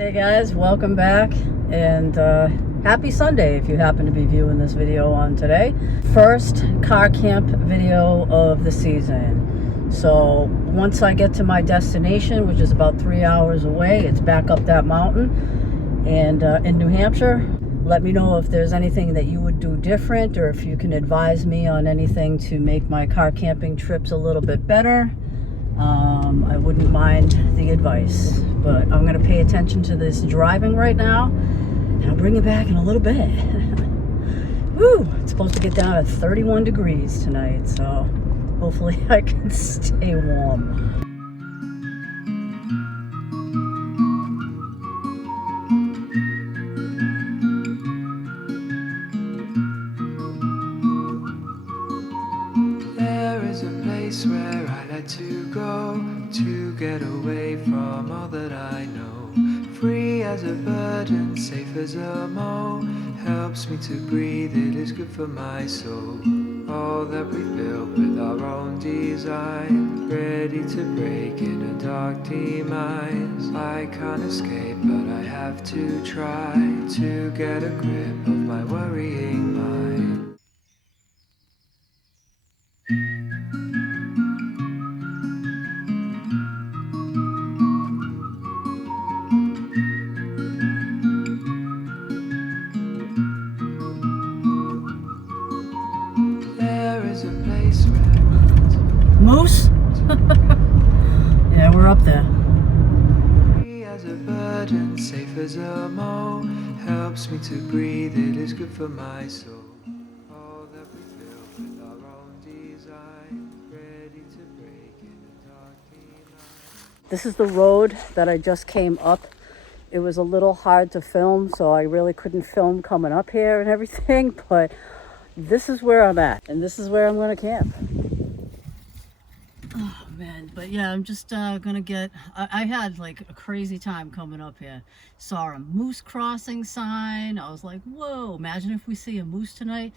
Hey guys, welcome back, and happy Sunday if you happen to be viewing this video on today. First car camp video of the season. So once I get to my destination, which is about 3 hours away, it's back up that mountain and in New Hampshire. Let me know if there's anything that you would do different, or if you can advise me on anything to make my car camping trips a little bit better. I wouldn't mind the advice, but I'm going to pay attention to this driving right now, and I'll bring it back in a little bit. Woo! It's supposed to get down to 31 degrees tonight, so hopefully I can stay warm. There is a place where I like to go to get away from all that I know. Free as a bird and safe as a mole, helps me to breathe, it is good for my soul. All that we've built with our own design, ready to break in a dark demise. I can't escape, but I have to try to get a grip of my worrying mind. Moose? Yeah, we're up there. Free as a bird and safe as a mole, helps me to breathe, it is good for my soul. All that we built with our own design, ready to break in a dark demise. This is the road that I just came up. It was a little hard to film, so I really couldn't film coming up here and everything, but this is where I'm at, and this is where I'm going to camp. Oh man, but yeah, I'm just gonna get, I had like a crazy time coming up here. Saw a moose crossing sign. I was like, whoa, imagine if we see a moose tonight.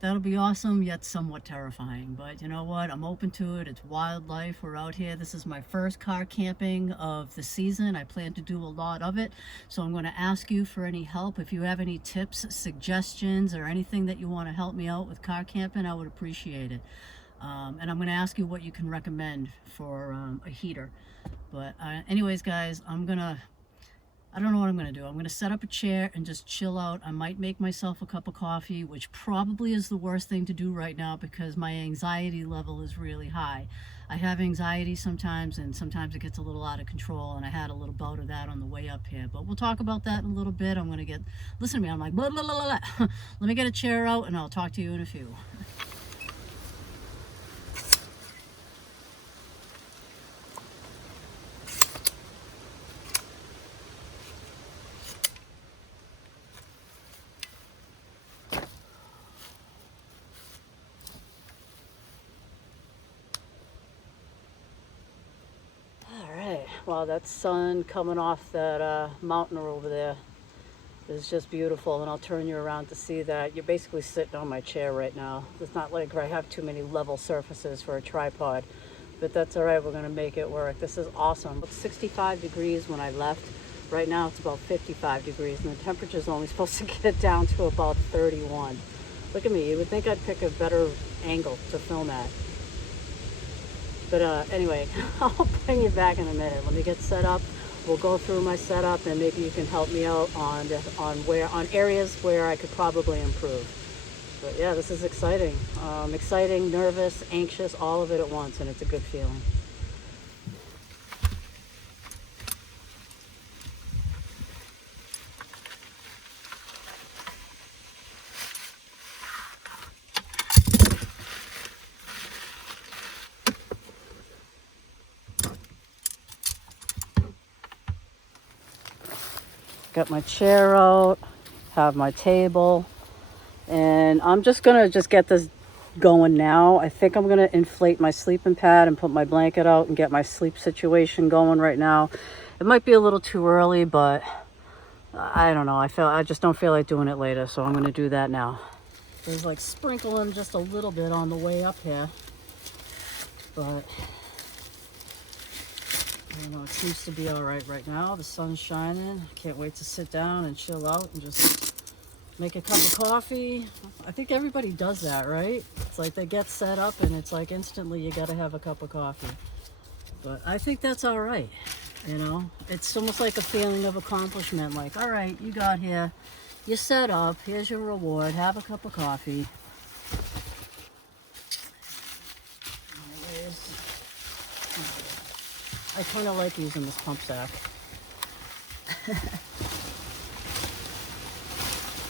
That'll be awesome, yet somewhat terrifying. But you know what, I'm open to it. It's wildlife, we're out here. This is my first car camping of the season. I plan to do a lot of it, so I'm going to ask you for any help. If you have any tips, suggestions, or anything that you want to help me out with car camping, I would appreciate it. And I'm going to ask you what you can recommend for a heater. But anyways, guys, I don't know what I'm going to do. I'm going to set up a chair and just chill out. I might make myself a cup of coffee, which probably is the worst thing to do right now because my anxiety level is really high. I have anxiety sometimes, and sometimes it gets a little out of control, and I had a little bout of that on the way up here. But we'll talk about that in a little bit. I'm going to get, listen to me, I'm like, blah, blah, blah, blah. Let me get a chair out, and I'll talk to you in a few. Wow, that sun coming off that mountain over there is just beautiful, and I'll turn you around to see that. You're basically sitting on my chair right now. It's not like I have too many level surfaces for a tripod, but that's all right. We're going to make it work. This is awesome. It's 65 degrees when I left. Right now it's about 55 degrees, and the temperature is only supposed to get down to about 31. Look at me. You would think I'd pick a better angle to film at. But anyway, I'll bring you back in a minute. Let me get set up. We'll go through my setup, and maybe you can help me out on areas where I could probably improve. But yeah, this is exciting. Exciting, nervous, anxious, all of it at once, and it's a good feeling. Got my chair out, have my table, and I'm just gonna get this going now. I think I'm gonna inflate my sleeping pad and put my blanket out and get my sleep situation going right now. It might be a little too early, but I don't know. I just don't feel like doing it later, so I'm gonna do that now. There's like sprinkling just a little bit on the way up here, but You know, it seems to be all right now. The sun's shining. Can't wait to sit down and chill out and just make a cup of coffee. I think everybody does that, right? It's like they get set up and it's like instantly you gotta have a cup of coffee. But I think that's all right. You know, it's almost like a feeling of accomplishment. Like, all right, you got here, you're set up, here's your reward, have a cup of coffee. Anyways, I kind of like using this pump sack.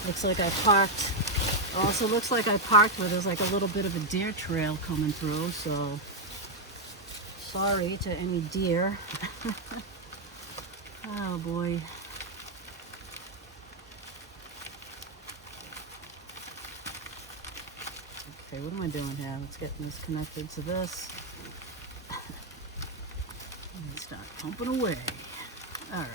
Looks like I parked. Also looks like I parked where there's like a little bit of a deer trail coming through, so sorry to any deer. Oh boy. Okay, what am I doing here? Let's get this connected to this. And start pumping away. All right.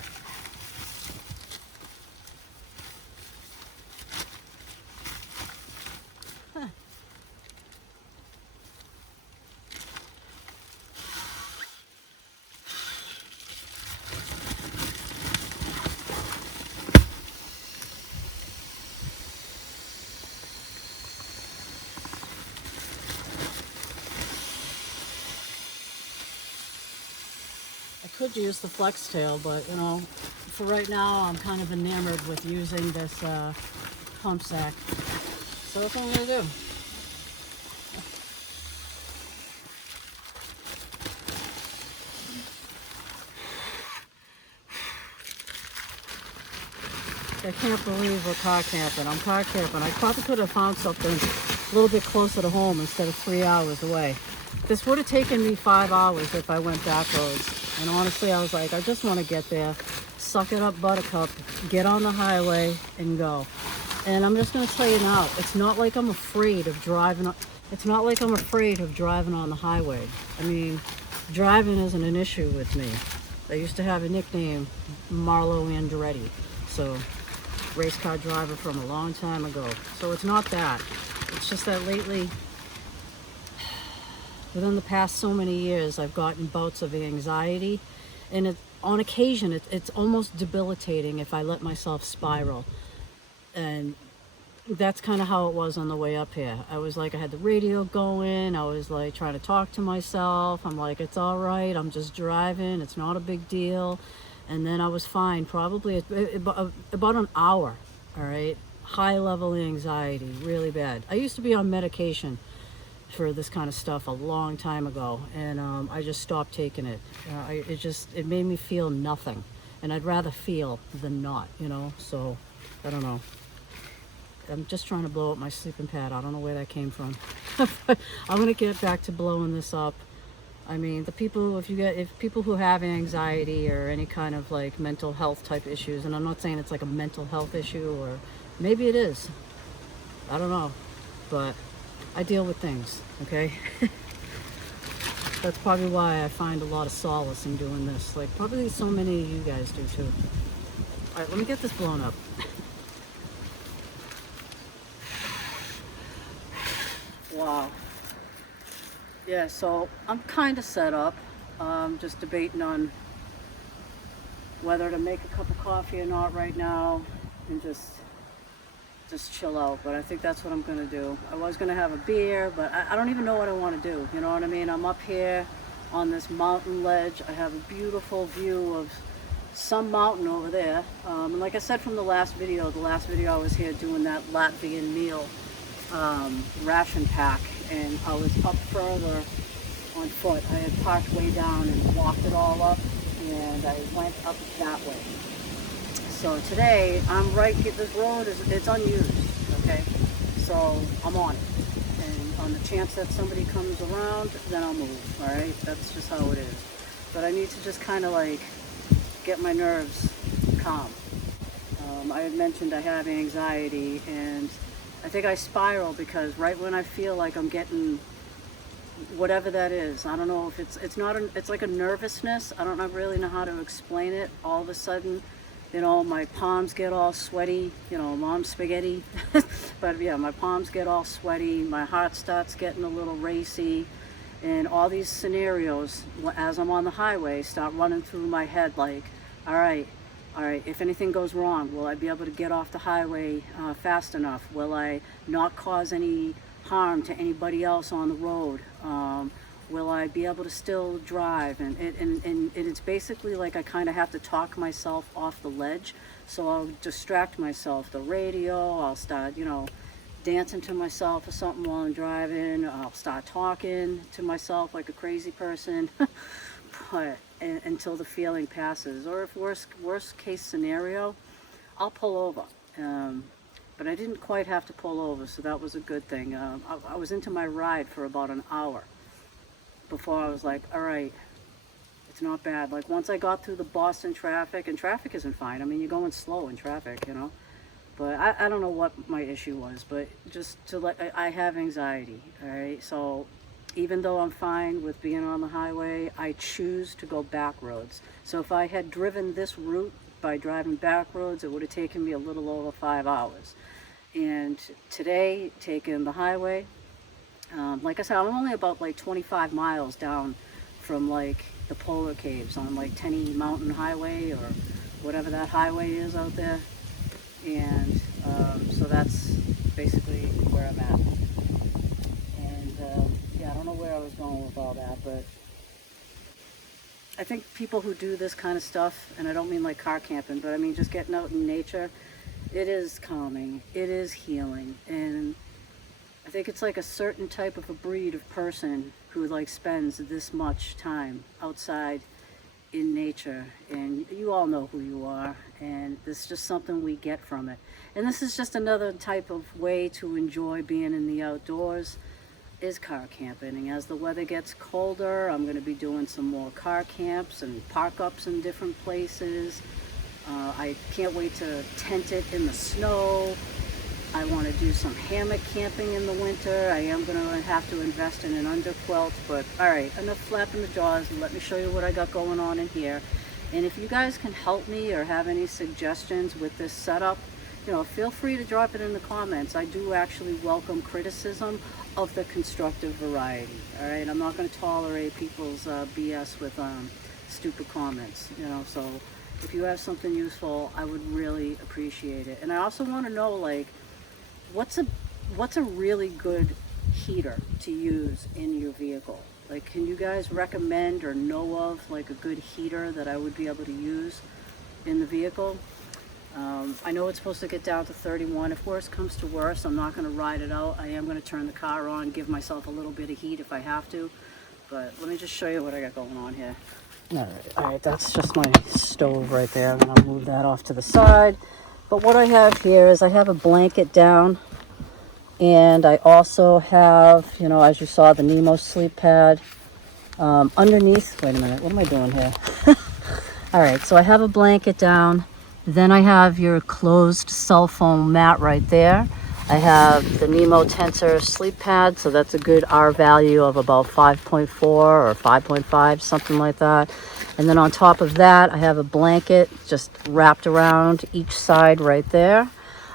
I could use the flex tail, but you know, for right now, I'm kind of enamored with using this pump sack. So that's what I'm gonna do. I can't believe we're car camping. I'm car camping. I probably could have found something a little bit closer to home instead of 3 hours away. This would have taken me 5 hours if I went back roads. And honestly, I was like, I just want to get there, suck it up, buttercup, get on the highway and go. And I'm just going to tell you now, it's not like I'm afraid of driving. It's not like I'm afraid of driving on the highway. I mean, driving isn't an issue with me. I used to have a nickname, Marlo Andretti. So, race car driver from a long time ago. So it's not that. It's just that lately, within the past so many years, I've gotten bouts of anxiety, and on occasion it's almost debilitating if I let myself spiral. And that's kind of how it was on the way up here. I was like, I had the radio going, I was like trying to talk to myself. I'm like, it's all right, I'm just driving, it's not a big deal. And then I was fine, probably about an hour, all right? High level anxiety, really bad. I used to be on medication for this kind of stuff a long time ago, and I just stopped taking it. It made me feel nothing, and I'd rather feel than not, you know? So, I don't know. I'm just trying to blow up my sleeping pad. I don't know where that came from. I'm gonna get back to blowing this up. I mean, if people who have anxiety or any kind of like mental health type issues, and I'm not saying it's like a mental health issue, or maybe it is, I don't know, but I deal with things, okay? That's probably why I find a lot of solace in doing this. Like probably so many of you guys do too. All right, let me get this blown up. Wow. Yeah, so I'm kind of set up, just debating on whether to make a cup of coffee or not right now and just chill out. But I think that's what I'm gonna do. I was gonna have a beer, but I don't even know what I want to do. You know what I mean? I'm up here on this mountain ledge. I have a beautiful view of some mountain over there. And like I said from the last video I was here doing that Latvian meal ration pack, and I was up further on foot. I had parked way down and walked it all up, and I went up that way. So today I'm right here. This road it's unused, okay? So I'm on it, and on the chance that somebody comes around, then I'll move. All right, that's just how it is. But I need to just kind of like get my nerves calm. I had mentioned I have anxiety, and I think I spiral because right when I feel like I'm getting whatever that is, I don't know if it's like a nervousness. I don't really know how to explain it. All of a sudden, you know, my palms get all sweaty, you know, mom's spaghetti. But yeah, my palms get all sweaty. My heart starts getting a little racy. And all these scenarios, as I'm on the highway, start running through my head like, all right, if anything goes wrong, will I be able to get off the highway fast enough? Will I not cause any harm to anybody else on the road? Will I be able to still drive? And it's basically like I kind of have to talk myself off the ledge. So I'll distract myself. The radio, I'll start, dancing to myself or something while I'm driving. I'll start talking to myself like a crazy person. But until the feeling passes, or if worst case scenario, I'll pull over. But I didn't quite have to pull over, so that was a good thing. I was into my ride for about an hour before I was like, all right, it's not bad. Like once I got through the Boston traffic, and traffic isn't fine. I mean, you're going slow in traffic, But I don't know what my issue was, but just I have anxiety, all right? So even though I'm fine with being on the highway, I choose to go back roads. So if I had driven this route by driving back roads, it would have taken me a little over 5 hours. And today, taking the highway, like I said, I'm only about like 25 miles down from like the Polar Caves on like Tenny Mountain Highway or whatever that highway is out there. And so that's basically where I'm at. And yeah, I don't know where I was going with all that, but I think people who do this kind of stuff, and I don't mean like car camping, but I mean just getting out in nature, it is calming, it is healing. And I think it's like a certain type of a breed of person who like spends this much time outside in nature, and you all know who you are, and this is just something we get from it. And this is just another type of way to enjoy being in the outdoors, is car camping. And as the weather gets colder, I'm going to be doing some more car camps and park ups in different places. I can't wait to tent it in the snow. I want to do some hammock camping in the winter. I am going to have to invest in an underquilt, but all right, enough flapping the jaws, and let me show you what I got going on in here. And if you guys can help me or have any suggestions with this setup, feel free to drop it in the comments. I do actually welcome criticism of the constructive variety. All right, I'm not going to tolerate people's BS with stupid comments. So if you have something useful, I would really appreciate it. And I also want to know, like, what's a really good heater to use in your vehicle? Like, can you guys recommend or know of like a good heater that I would be able to use in the vehicle? I know it's supposed to get down to 31. If worse comes to worse, I'm not going to ride it out. I am going to turn the car on, give myself a little bit of heat if I have to. But let me just show you what I got going on here. All right, that's just my stove right there. I'm going to move that off to the side. But what I have here is I have a blanket down, and I also have, as you saw, the Nemo sleep pad underneath. Wait a minute, what am I doing here? All right, so I have a blanket down. Then I have your closed cell phone mat right there. I have the Nemo Tensor sleep pad, so that's a good R value of about 5.4 or 5.5, something like that. And then on top of that, I have a blanket just wrapped around each side right there.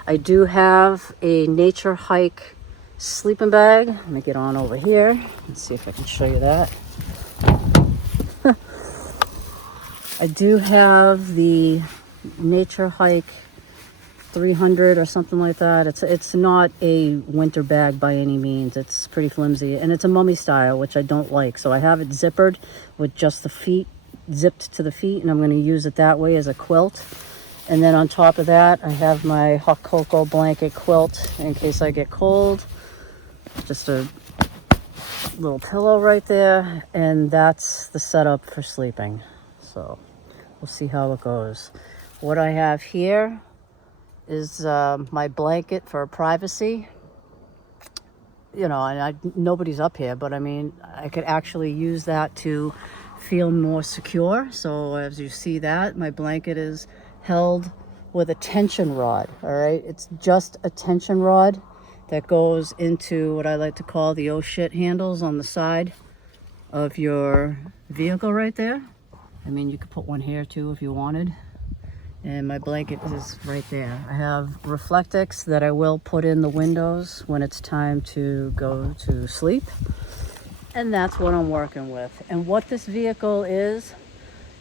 I do have a Nature Hike sleeping bag. Let me get on over here. Let's see if I can show you that. I do have the Nature Hike 300 or something like that. It's not a winter bag by any means. It's pretty flimsy, and it's a mummy style, which I don't like. So I have it zippered with just the feet zipped to the feet, and I'm going to use it that way as a quilt. And then on top of that, I have my hot cocoa blanket quilt in case I get cold. Just a little pillow right there, and that's the setup for sleeping. So we'll see how it goes. What I have here is my blanket for privacy. And nobody's up here, but I mean, I could actually use that to feel more secure. So as you see that, my blanket is held with a tension rod. All right, it's just a tension rod that goes into what I like to call the oh shit handles on the side of your vehicle right there. I mean, you could put one here too if you wanted. And my blanket is right there. I have Reflectix that I will put in the windows when it's time to go to sleep. And that's what I'm working with. And what this vehicle is,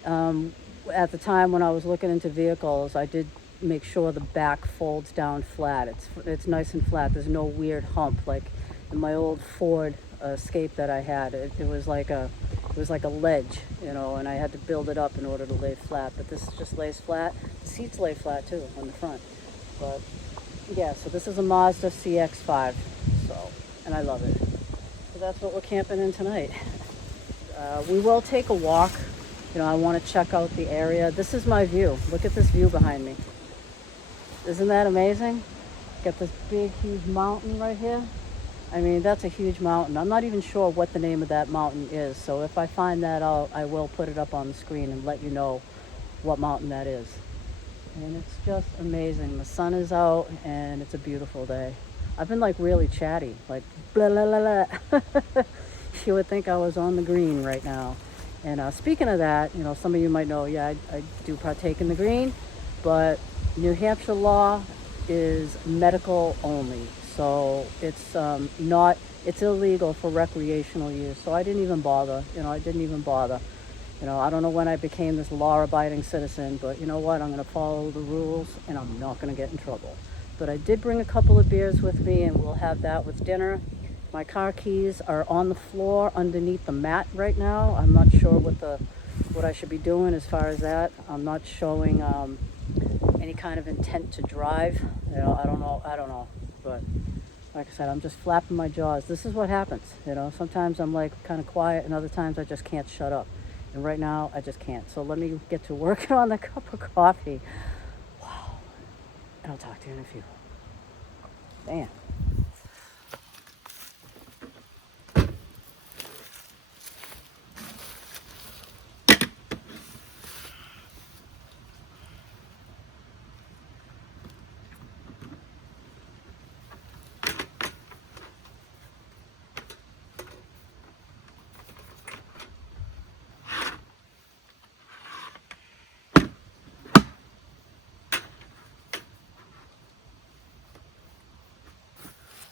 at the time when I was looking into vehicles, I did make sure the back folds down flat. It's nice and flat. There's no weird hump like in my old Ford Escape that I had. It was like a ledge, you know, and I had to build it up in order to lay flat. But this just lays flat. The seats lay flat too on the front. But yeah, so this is a Mazda CX5. So, and I love it. So that's what we're camping in tonight. We will take a walk. You know, I want to check out the area. This is my view. Look at this view behind me. Isn't that amazing? Got this big, huge mountain right here. I mean, that's a huge mountain. I'm not even sure what the name of that mountain is. So if I find that out, I will put it up on the screen and let you know what mountain that is. And it's just amazing. The sun is out and it's a beautiful day. I've been like really chatty, like blah, blah, blah, blah. You would think I was on the green right now. And speaking of that, you know, some of you might know, yeah, I do partake in the green, but New Hampshire law is medical only. So it's it's illegal for recreational use. So I didn't even bother, you know, I didn't even bother. You know, I don't know when I became this law-abiding citizen, but you know what? I'm going to follow the rules and I'm not going to get in trouble. But I did bring a couple of beers with me and we'll have that with dinner. My car keys are on the floor underneath the mat right now. I'm not sure what I should be doing as far as that. I'm not showing any kind of intent to drive. You know, I don't know. But like I said, I'm just flapping my jaws. This is what happens. You know, sometimes I'm like kind of quiet and other times I just can't shut up. And right now I just can't. So let me get to working on the cup of coffee. Wow. And I'll talk to you in a few. Damn.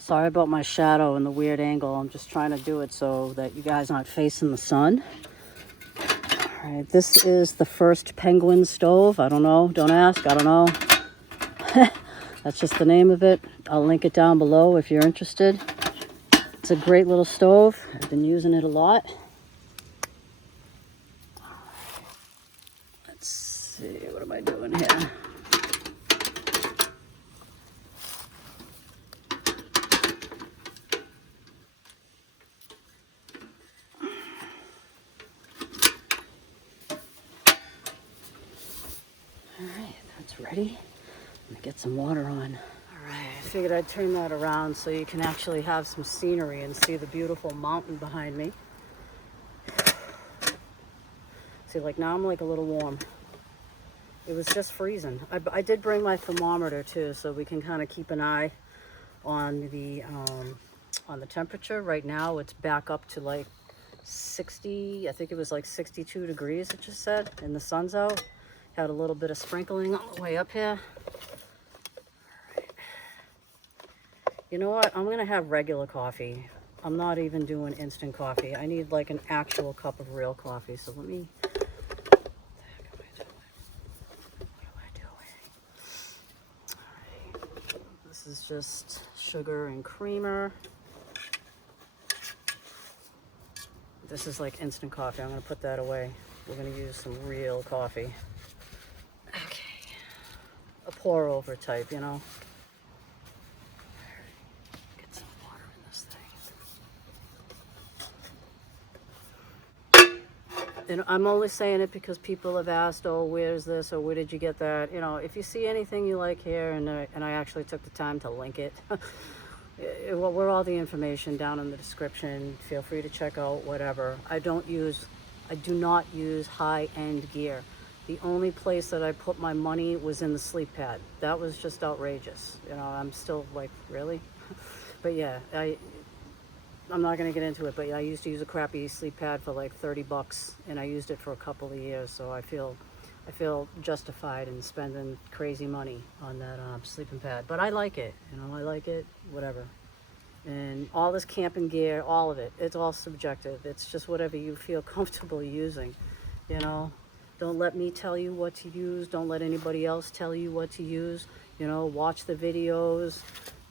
Sorry about my shadow and the weird angle. I'm just trying to do it so that you guys aren't facing the sun. All right, this is the first Penguin stove. I don't know. Don't ask. I don't know. That's just the name of it. I'll link it down below if you're interested. It's a great little stove. I've been using it a lot. Let's see. What am I doing here? Ready? I'm gonna get some water on. All right, I figured I'd turn that around so you can actually have some scenery and see the beautiful mountain behind me. See, like now I'm like a little warm. It was just freezing. I did bring my thermometer too, so we can kind of keep an eye on the temperature. Right now it's back up to like 60, I think it was like 62 degrees it just said, and the sun's out. Had a little bit of sprinkling on the way up here. Right. You know what? I'm gonna have regular coffee. I'm not even doing instant coffee. I need like an actual cup of real coffee. So let me. What the heck am I doing? What am I doing? All right. This is just sugar and creamer. This is like instant coffee. I'm gonna put that away. We're gonna use some real coffee. A pour over type, you know. Get some water in this thing. And I'm only saying it because people have asked, oh, where's this or where did you get that? You know, if you see anything you like here, and I actually took the time to link it. We're all the information down in the description. Feel free to check out whatever. I do not use high-end gear. The only place that I put my money was in the sleep pad. That was just outrageous. You know, I'm still like, really? But yeah, I'm not gonna get into it, but I used to use a crappy sleep pad for like 30 bucks and I used it for a couple of years. So I feel justified in spending crazy money on that sleeping pad, but I like it, you know, I like it, whatever. And all this camping gear, all of it, it's all subjective. It's just whatever you feel comfortable using, you know. Don't let me tell you what to use. Don't let anybody else tell you what to use. You know, watch the videos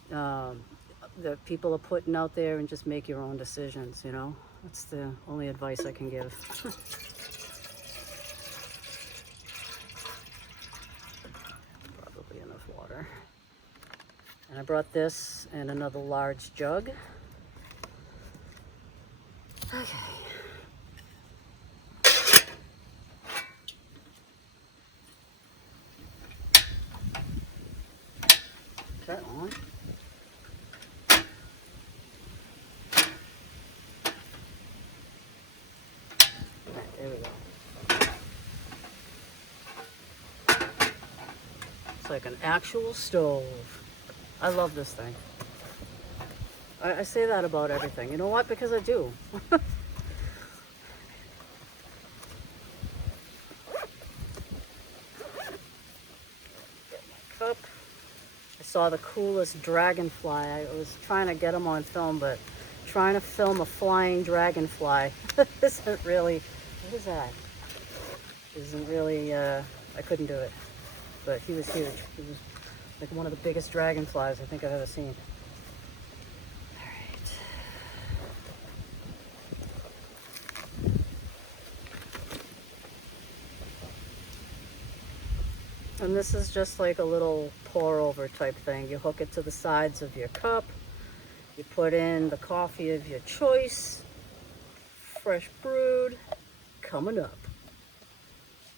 that people are putting out there and just make your own decisions, you know. That's the only advice I can give. Probably enough water. And I brought this and another large jug. Okay. That on. Right, there we go. It's like an actual stove. I love this thing. I say that about everything. You know what? Because I do. Cup. I saw the coolest dragonfly. I was trying to get them on film, but trying to film a flying dragonfly isn't really, what is that? Isn't really, I couldn't do it. But he was huge. He was like one of the biggest dragonflies I think I've ever seen. All right. And this is just like a little pour over type thing. You hook it to the sides of your cup. You put in the coffee of your choice. Fresh brewed, coming up.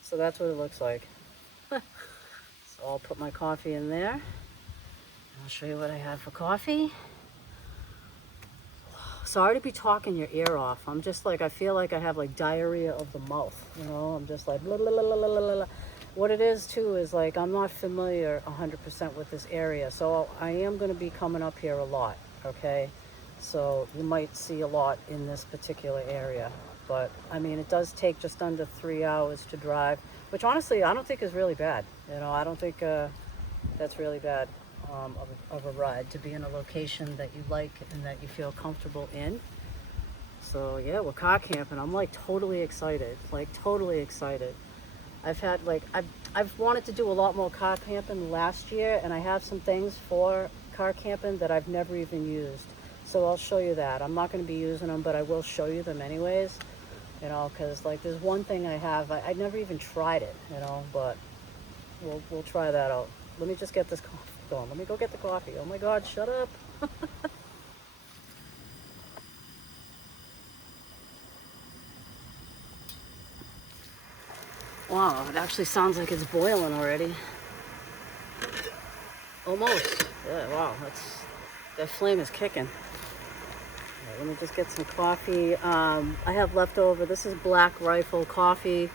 So that's what it looks like. So I'll put my coffee in there. I'll show you what I have for coffee. Sorry to be talking your ear off. I'm just like, I feel like I have like diarrhea of the mouth. You know, I'm just like, blah, blah, blah, blah, blah, blah. What it is too is like, I'm not familiar 100% with this area. So I am going to be coming up here a lot, okay? So you might see a lot in this particular area. But I mean, it does take just under 3 hours to drive, which honestly, I don't think is really bad. You know, I don't think that's really bad of a ride to be in a location that you like and that you feel comfortable in. So yeah, we're car camping. I'm like totally excited, I've had like, I've wanted to do a lot more car camping last year, and I have some things for car camping that I've never even used. So I'll show you that. I'm not going to be using them, but I will show you them anyways. You know, because like there's one thing I have, I never even tried it, you know, but we'll try that out. Let me just get this coffee going. Let me go get the coffee. Oh my God, shut up. Wow, it actually sounds like it's boiling already. Almost. Yeah, wow, that flame is kicking. Right, let me just get some coffee. I have leftover, this is Black Rifle coffee,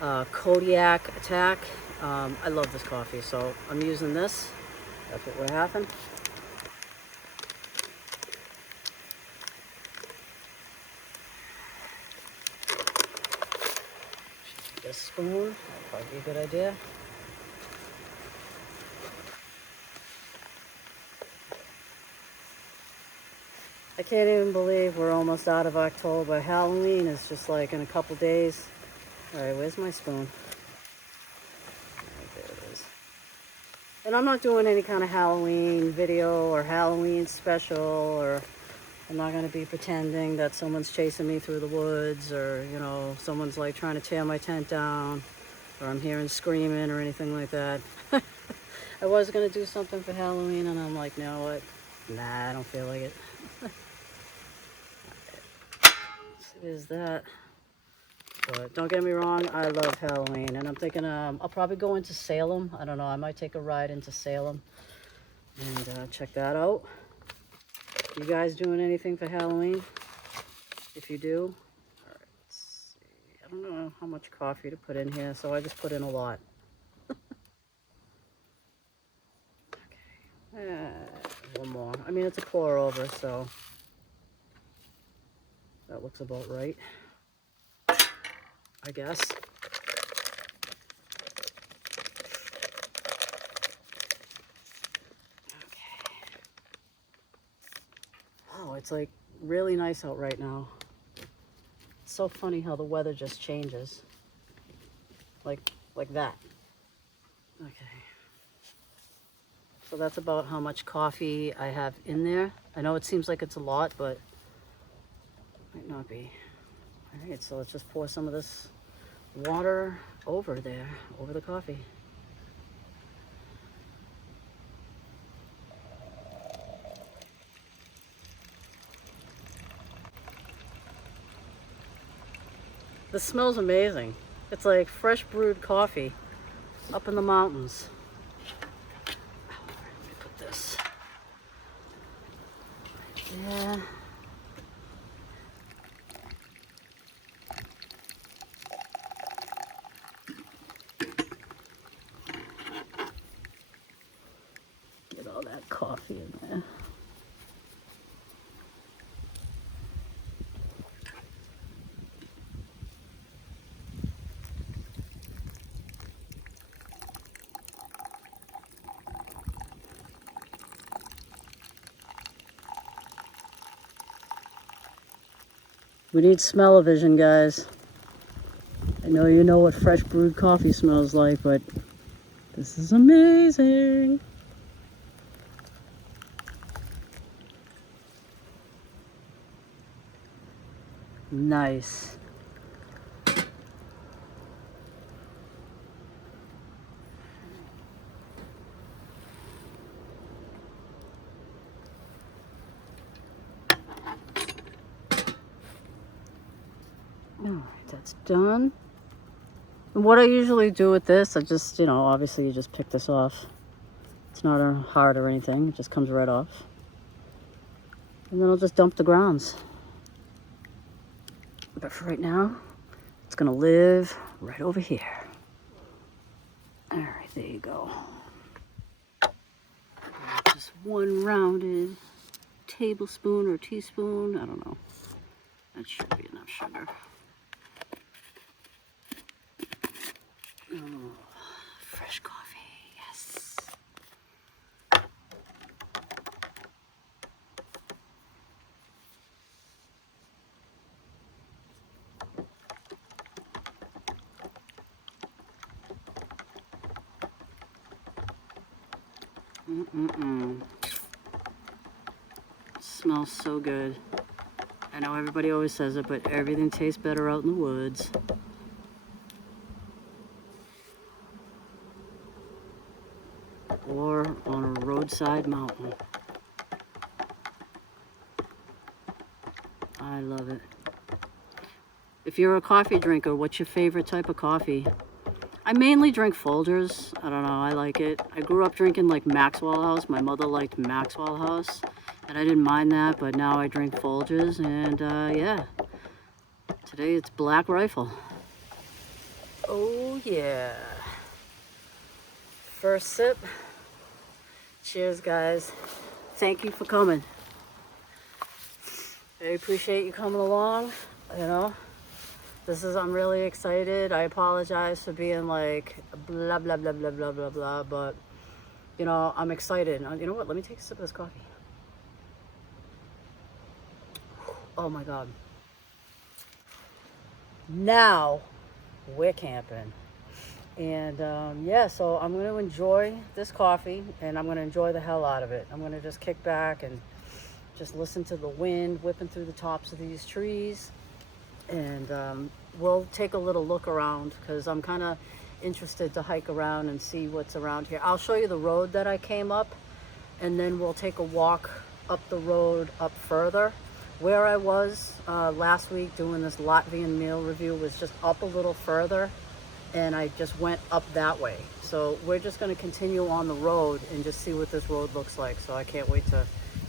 Kodiak Attack. I love this coffee, so I'm using this. That's what we're having. Get a spoon, that'd probably be a good idea. I can't even believe we're almost out of October. Halloween is just like in a couple days. All right, where's my spoon? Right, there it is. And I'm not doing any kind of Halloween video or Halloween special, or I'm not going to be pretending that someone's chasing me through the woods, or, you know, someone's like trying to tear my tent down, or I'm hearing screaming or anything like that. I was going to do something for Halloween, and I'm like, no, what? Nah, I don't feel like it. Is that, but don't get me wrong, I love Halloween, and I'm thinking I'll probably go into Salem. I don't know, I might take a ride into Salem and check that out. You guys doing anything for Halloween? If you do, all right, let's see. I don't know how much coffee to put in here, so I just put in a lot. Okay, one more. I mean, it's a pour over, so that looks about right, I guess. It's like really nice out right now. It's so funny how the weather just changes. Like that. Okay. So that's about how much coffee I have in there. I know it seems like it's a lot, but might not be. All right, so let's just pour some of this water over there, over the coffee. This smells amazing. It's like fresh brewed coffee up in the mountains. Let me put this. Yeah. Get all that coffee in there. We need smell-o-vision, guys. I know you know what fresh brewed coffee smells like, but this is amazing. Nice. Alright, that's done. And what I usually do with this, I just, obviously you just pick this off. It's not hard or anything, it just comes right off. And then I'll just dump the grounds. But for right now, it's gonna live right over here. Alright, there you go. Just one rounded tablespoon or teaspoon, I don't know. That should be enough sugar. Oh, fresh coffee, yes. Smells so good. I know everybody always says it, but everything tastes better out in the woods. Or on a roadside mountain. I love it. If you're a coffee drinker, what's your favorite type of coffee? I mainly drink Folgers. I don't know, I like it. I grew up drinking like Maxwell House. My mother liked Maxwell House, and I didn't mind that, but now I drink Folgers, and yeah. Today it's Black Rifle. Oh yeah. First sip. Cheers, guys. Thank you for coming. I appreciate you coming along, I'm really excited. I apologize for being like blah, blah, blah, blah, blah, blah, blah, but, I'm excited. You know what? Let me take a sip of this coffee. Oh my God. Now we're camping. And yeah, so I'm going to enjoy this coffee, and I'm going to enjoy the hell out of it. I'm going to just kick back and just listen to the wind whipping through the tops of these trees. And we'll take a little look around because I'm kind of interested to hike around and see what's around here. I'll show you the road that I came up, and then we'll take a walk up the road up further. Where I was last week doing this Latvian meal review was just up a little further, and I just went up that way. So we're just going to continue on the road and just see what this road looks like. So I can't wait to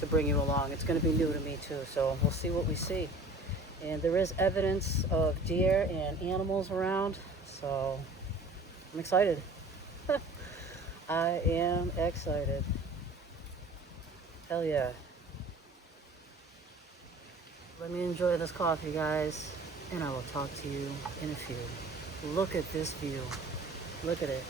bring you along. It's going to be new to me too, so we'll see what we see. And there is evidence of deer and animals around, so I'm excited. I am excited. Hell yeah. Let me enjoy this coffee, guys, and I will talk to you in a few. Look at this view. Look at it.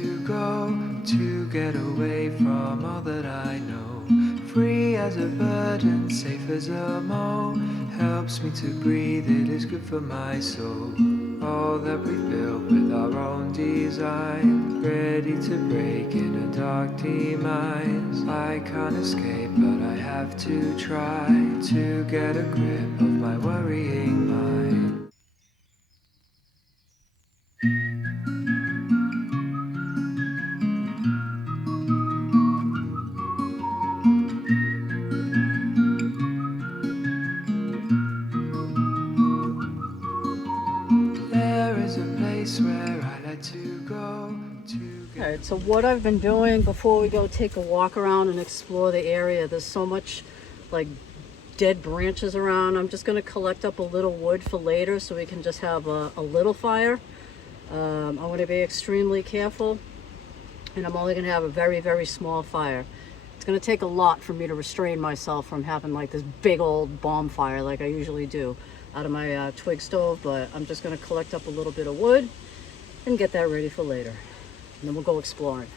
to go, to get away from all that I know. Free as a bird and safe as a mole, helps me to breathe, it is good for my soul. All that we built with our own design, ready to break in a dark demise. I can't escape, but I have to try to get a grip of my worrying mind. There is a place where I like to go to get. Alright, so what I've been doing before we go take a walk around and explore the area, there's so much like dead branches around. I'm just going to collect up a little wood for later so we can just have a little fire. I'm going to be extremely careful, and I'm only going to have a very, very small fire. It's going to take a lot for me to restrain myself from having like this big old bonfire like I usually do out of my twig stove, but I'm just going to collect up a little bit of wood and get that ready for later. And then we'll go exploring.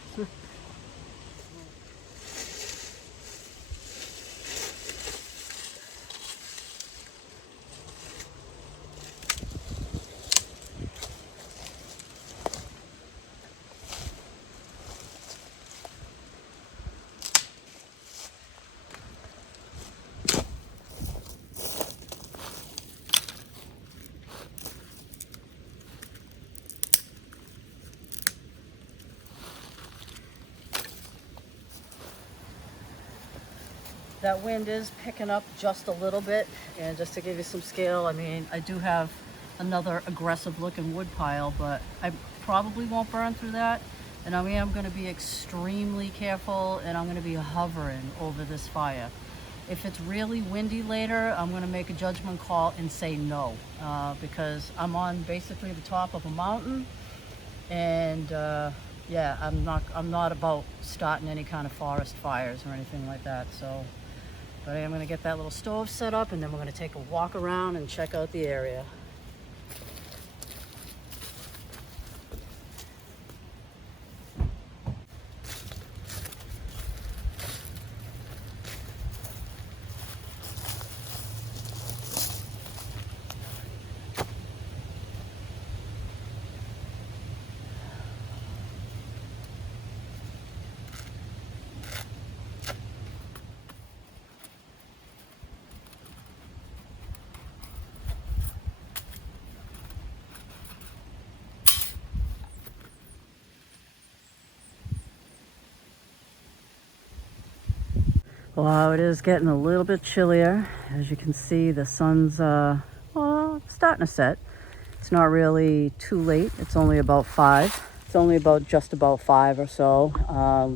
That wind is picking up just a little bit, and just to give you some scale, I mean, I do have another aggressive looking wood pile, but I probably won't burn through that. And I am going to be extremely careful, and I'm going to be hovering over this fire. If it's really windy later, I'm going to make a judgment call and say no, because I'm on basically the top of a mountain, and yeah, I'm not about starting any kind of forest fires or anything like that. So, but I am going to get that little stove set up, and then we're going to take a walk around and check out the area. Wow, it is getting a little bit chillier. As you can see, the sun's well, starting to set. It's not really too late. It's only about 5. It's only about just about 5 or so.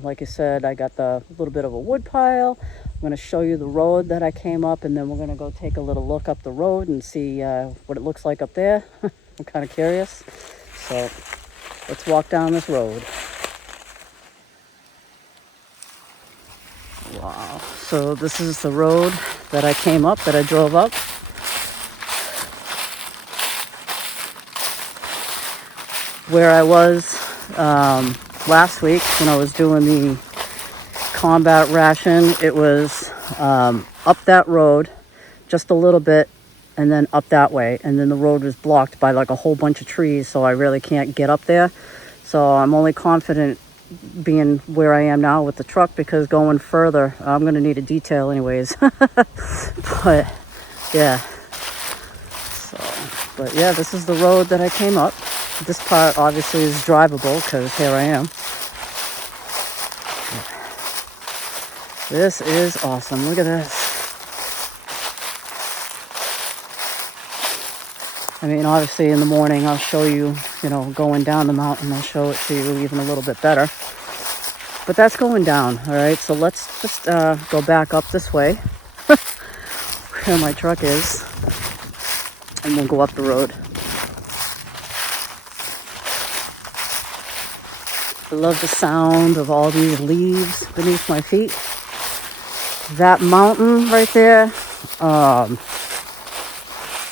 Like I said, I got the little bit of a wood pile. I'm going to show you the road that I came up, and then we're going to go take a little look up the road and see what it looks like up there. I'm kind of curious. So let's walk down this road. Wow, so this is the road that I came up, that I drove up. Where I was last week when I was doing the combat ration, it was up that road just a little bit and then up that way. And then the road was blocked by like a whole bunch of trees, so I really can't get up there. So I'm only confident being where I am now with the truck, because going further I'm gonna need a detail anyways. But yeah, so, but yeah, this is the road that I came up. This part obviously is drivable because here I am. This is awesome. Look at this. I mean, obviously in the morning I'll show you, going down the mountain, I'll show it to you even a little bit better. But that's going down, all right? So let's just go back up this way where my truck is, and we'll go up the road. I love the sound of all these leaves beneath my feet. That mountain right there,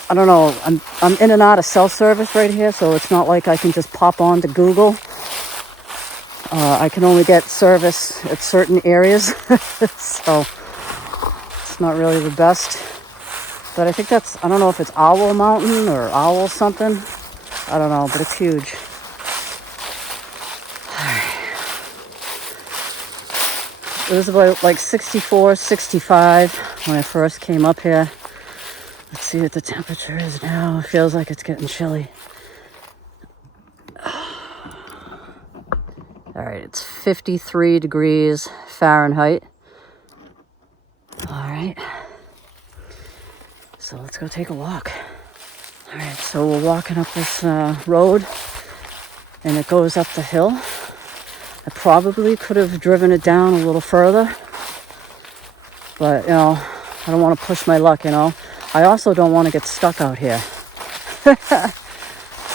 I don't know, I'm in and out of cell service right here, so it's not like I can just pop on to Google I can only get service at certain areas, so it's not really the best. But I think that's, I don't know if it's Owl Mountain or Owl something. I don't know, but it's huge. It was about like 64, 65 when I first came up here. Let's see what the temperature is now. It feels like it's getting chilly. All right, it's 53 degrees Fahrenheit. All right, so let's go take a walk. All right, so we're walking up this road, and it goes up the hill. I probably could have driven it down a little further, but, you know, I don't want to push my luck, you know. I also don't want to get stuck out here.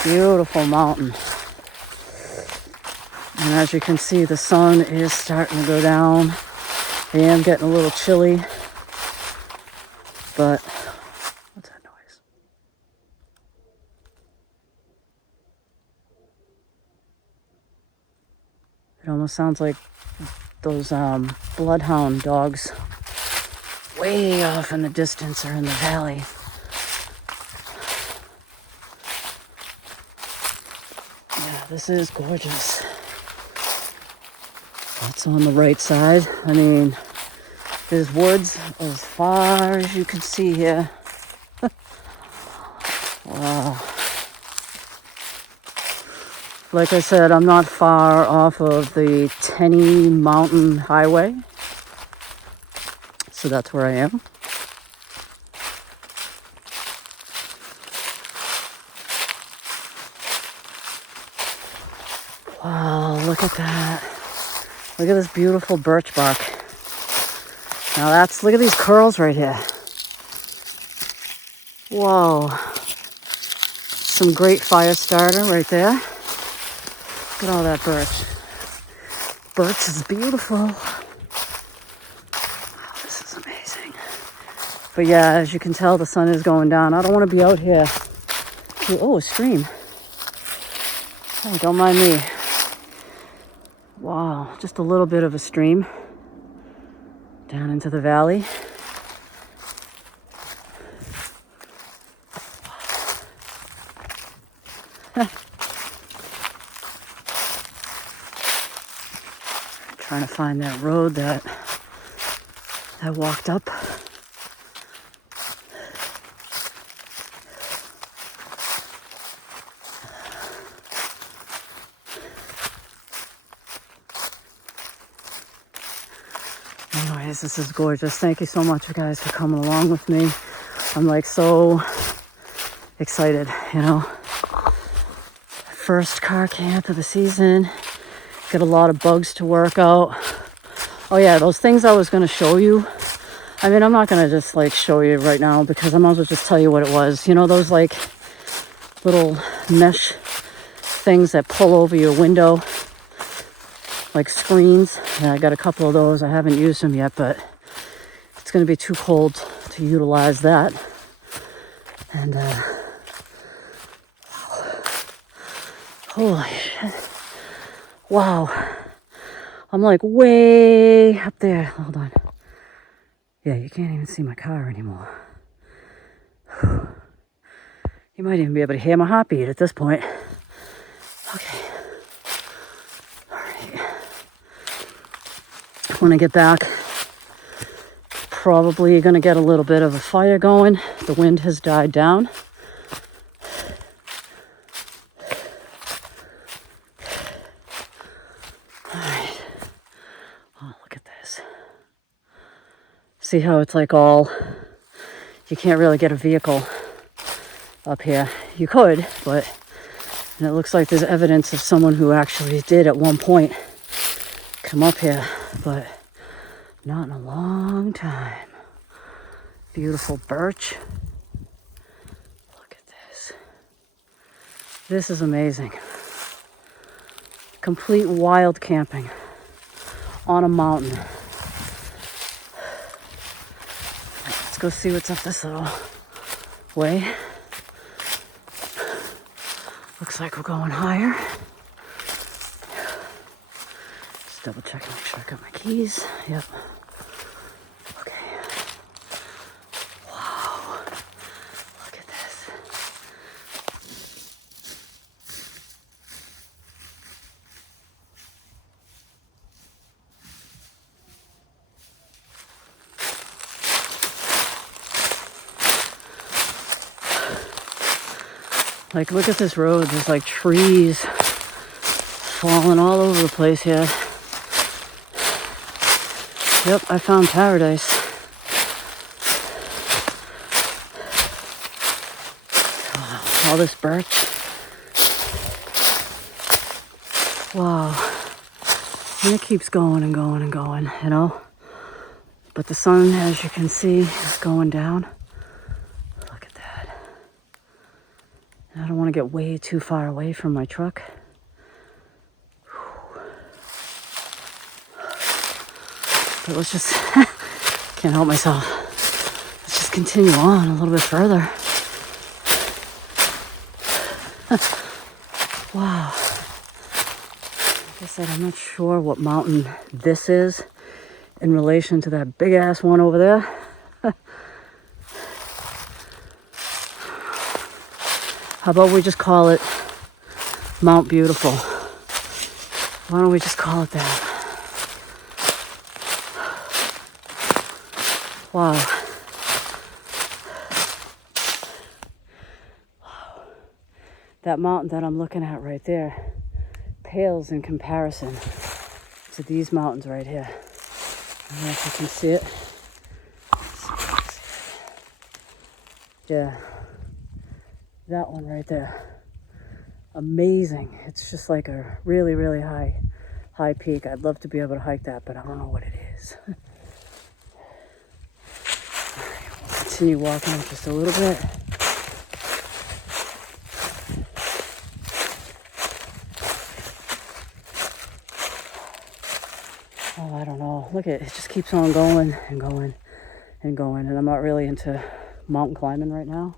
Beautiful mountain. And as you can see, the sun is starting to go down. I am getting a little chilly, but what's that noise? It almost sounds like those bloodhound dogs way off in the distance or in the valley. Yeah, this is gorgeous. That's on the right side. I mean, there's woods as far as you can see here. Wow. Like I said, I'm not far off of the Tenny Mountain Highway. So that's where I am. Wow, look at that. Look at this beautiful birch bark. Now look at these curls right here. Whoa. Some great fire starter right there. Look at all that birch. Birch is beautiful. Oh, this is amazing. But yeah, as you can tell, the sun is going down. I don't want to be out here. Oh, a stream. Oh, don't mind me. Wow, just a little bit of a stream down into the valley. Trying to find that road that I walked up. Anyways, this is gorgeous. Thank you so much, you guys, for coming along with me. I'm like so excited, you know. First car camp of the season. Got a lot of bugs to work out. Oh yeah, those things I was going to show you. I mean, I'm not going to just like show you right now because I might as well just tell you what it was. You know, those like little mesh things that pull over your window, like screens. Yeah, I got a couple of those. I haven't used them yet, but it's going to be too cold to utilize that. And holy shit. Wow. I'm like way up there. Hold on. Yeah, you can't even see my car anymore. You might even be able to hear my heartbeat at this point. Okay. All right. When I get back, probably going to get a little bit of a fire going. The wind has died down. See how it's like all, you can't really get a vehicle up here. You could, but, and it looks like there's evidence of someone who actually did at one point come up here, but not in a long time. Beautiful birch. Look at this. This is amazing. Complete wild camping on a mountain. Go see what's up this little way. Looks like we're going higher. Just double check and make sure I got my keys. Yep. Okay. Wow. Look at this. Like, look at this road. There's like trees falling all over the place here. Yep, I found paradise. All this birch. Wow. And it keeps going and going and going, you know? But the sun, as you can see, is going down. Look at that. I don't want to get way too far away from my truck. But let's just, can't help myself. Let's just continue on a little bit further. Wow. Like I said, I'm not sure what mountain this is in relation to that big ass one over there. How about we just call it Mount Beautiful? Why don't we just call it that? Wow. That mountain that I'm looking at right there pales in comparison to these mountains right here. I don't know if you can see it. Yeah. That one right there. Amazing. It's just like a really, really high peak. I'd love to be able to hike that, but I don't know what it is. We'll continue walking up just a little bit. Oh, I don't know. Look at it. It just keeps on going and going and going. And I'm not really into mountain climbing right now.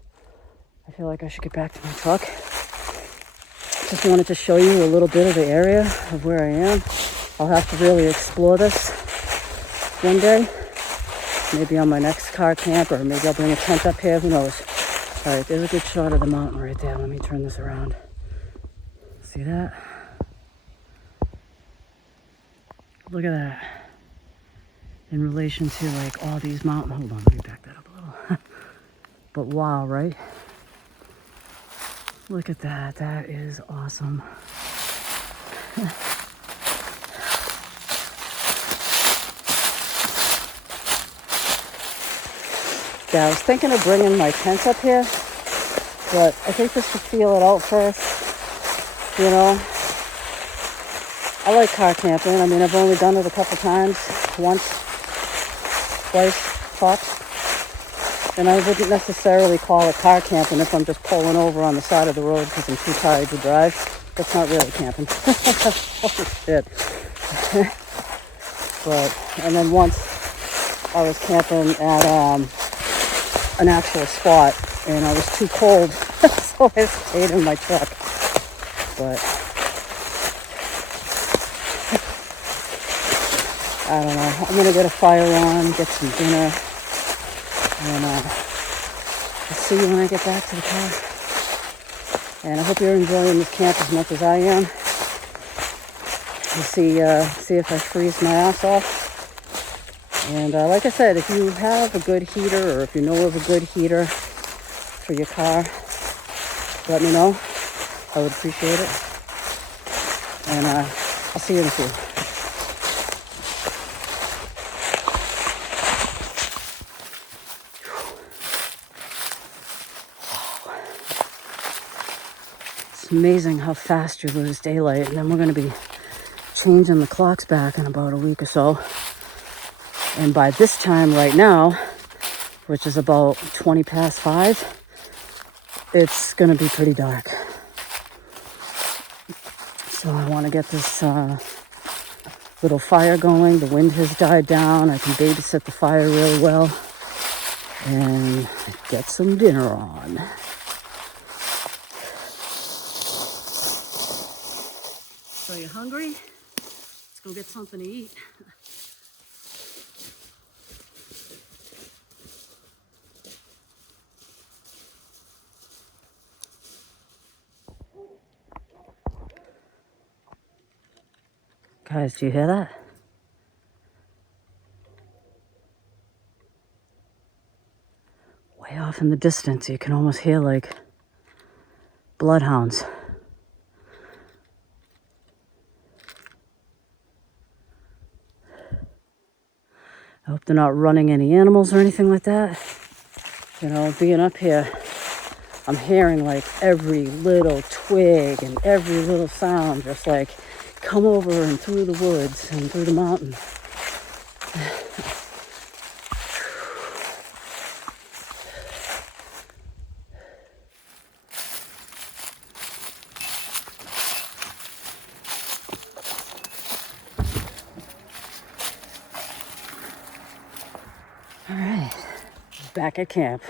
I feel like I should get back to my truck. Just wanted to show you a little bit of the area of where I am. I'll have to really explore this one day. Maybe on my next car camp, or maybe I'll bring a tent up here. Who knows? All right, there's a good shot of the mountain right there. Let me turn this around. See that? Look at that. In relation to like all these mountains. Hold on, let me back that up a little. But wow, right? Look at that. That is awesome. Yeah, I was thinking of bringing my tent up here, but I think just to feel it out first, you know. I like car camping. I mean, I've only done it a couple times, once, twice, tops. And I wouldn't necessarily call it car camping if I'm just pulling over on the side of the road because I'm too tired to drive. That's not really camping. Holy shit. And then once I was camping at an actual spot and I was too cold, so I stayed in my truck. But I don't know. I'm gonna get a fire on, get some dinner. And I'll see you when I get back to the car. And I hope you're enjoying this camp as much as I am. We'll see if I freeze my ass off. And like I said, if you have a good heater, or if you know of a good heater for your car, let me know. I would appreciate it. And I'll see you in a few. Amazing how fast you lose daylight, and then we're going to be changing the clocks back in about a week or so. And by this time right now, which is about 20 past 5, it's going to be pretty dark. So I want to get this little fire going. The wind has died down. I can babysit the fire really well and get some dinner on. So you hungry? go get something to eat. Guys, do you hear that? Way off in the distance, you can almost hear like bloodhounds. I hope they're not running any animals or anything like that. You know, being up here, I'm hearing like every little twig and every little sound just like come over and through the woods and through the mountain. All right, back at camp.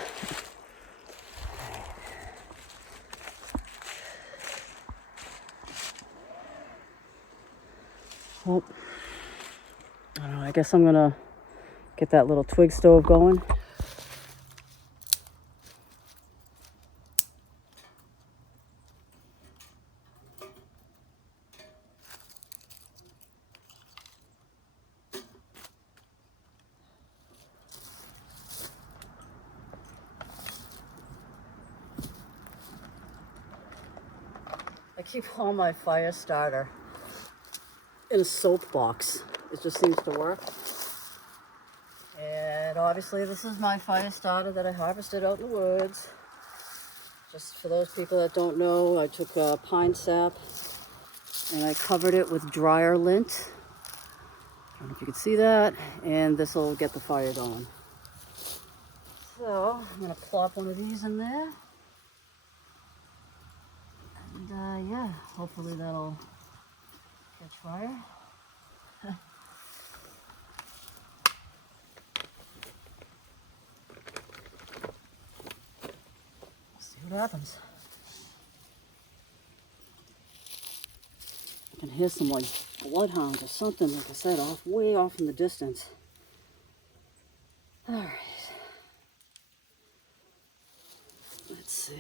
Well, I don't know, I guess I'm gonna get that little twig stove going. I keep all my fire starter in a soap box. It just seems to work. And obviously this is my fire starter that I harvested out in the woods. Just for those people that don't know, I took pine sap and I covered it with dryer lint. I don't know if you can see that. And this will get the fire going. So I'm gonna plop one of these in there. And yeah, hopefully that'll catch fire. See what happens. I can hear some like bloodhounds or something, like I said, way off in the distance. All right. Let's see.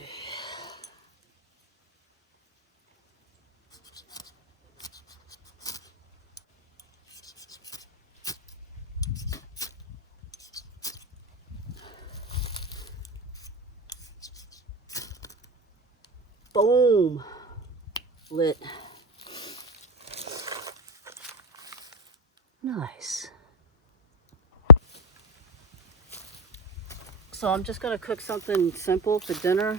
Boom. Lit. Nice. So I'm just gonna cook something simple for dinner. I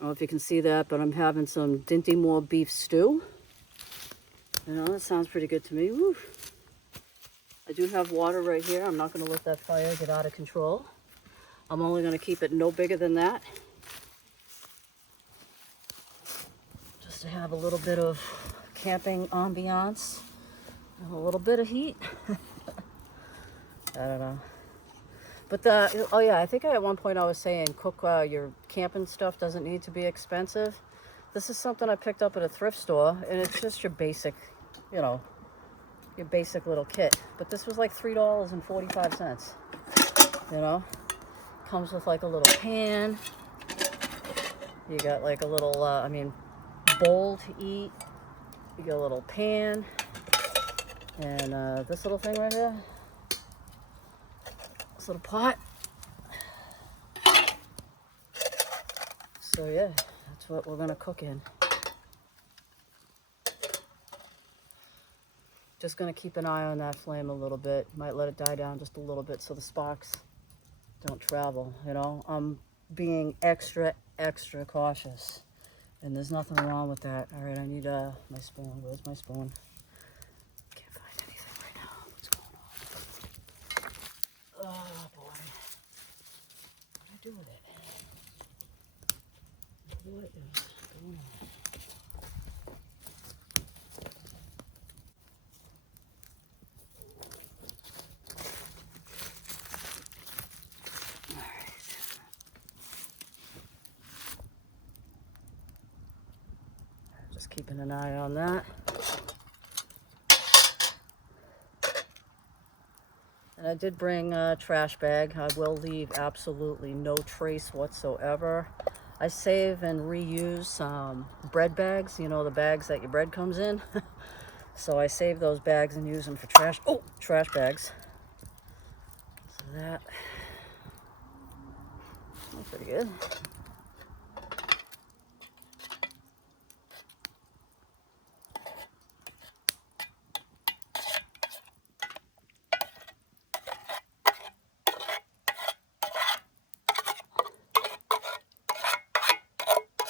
don't know if you can see that, but I'm having some Dinty Moore beef stew. You know, that sounds pretty good to me. Woo. I do have water right here. I'm not gonna let that fire get out of control. I'm only gonna keep it no bigger than that. Just to have a little bit of camping ambiance and a little bit of heat. I don't know. But oh yeah, I think at one point I was saying cook your camping stuff doesn't need to be expensive. This is something I picked up at a thrift store, and it's just your basic, you know, your basic little kit. But this was like $3.45, you know. Comes with like a little pan. You got like a little, bowl to eat. You got a little pan. And this little thing right here. This little pot. So yeah, that's what we're gonna cook in. Just gonna keep an eye on that flame a little bit. Might let it die down just a little bit so the sparks don't travel, you know. I'm being extra cautious, and there's nothing wrong with that. All right, I need my spoon. Where's my spoon? Can't find anything right now. What's going on? Oh boy, what do I do with it? What is going on? Just keeping an eye on that. And I did bring a trash bag. I will leave absolutely no trace whatsoever. I save and reuse bread bags, you know, the bags that your bread comes in. So I save those bags and use them for trash bags. So that's pretty good.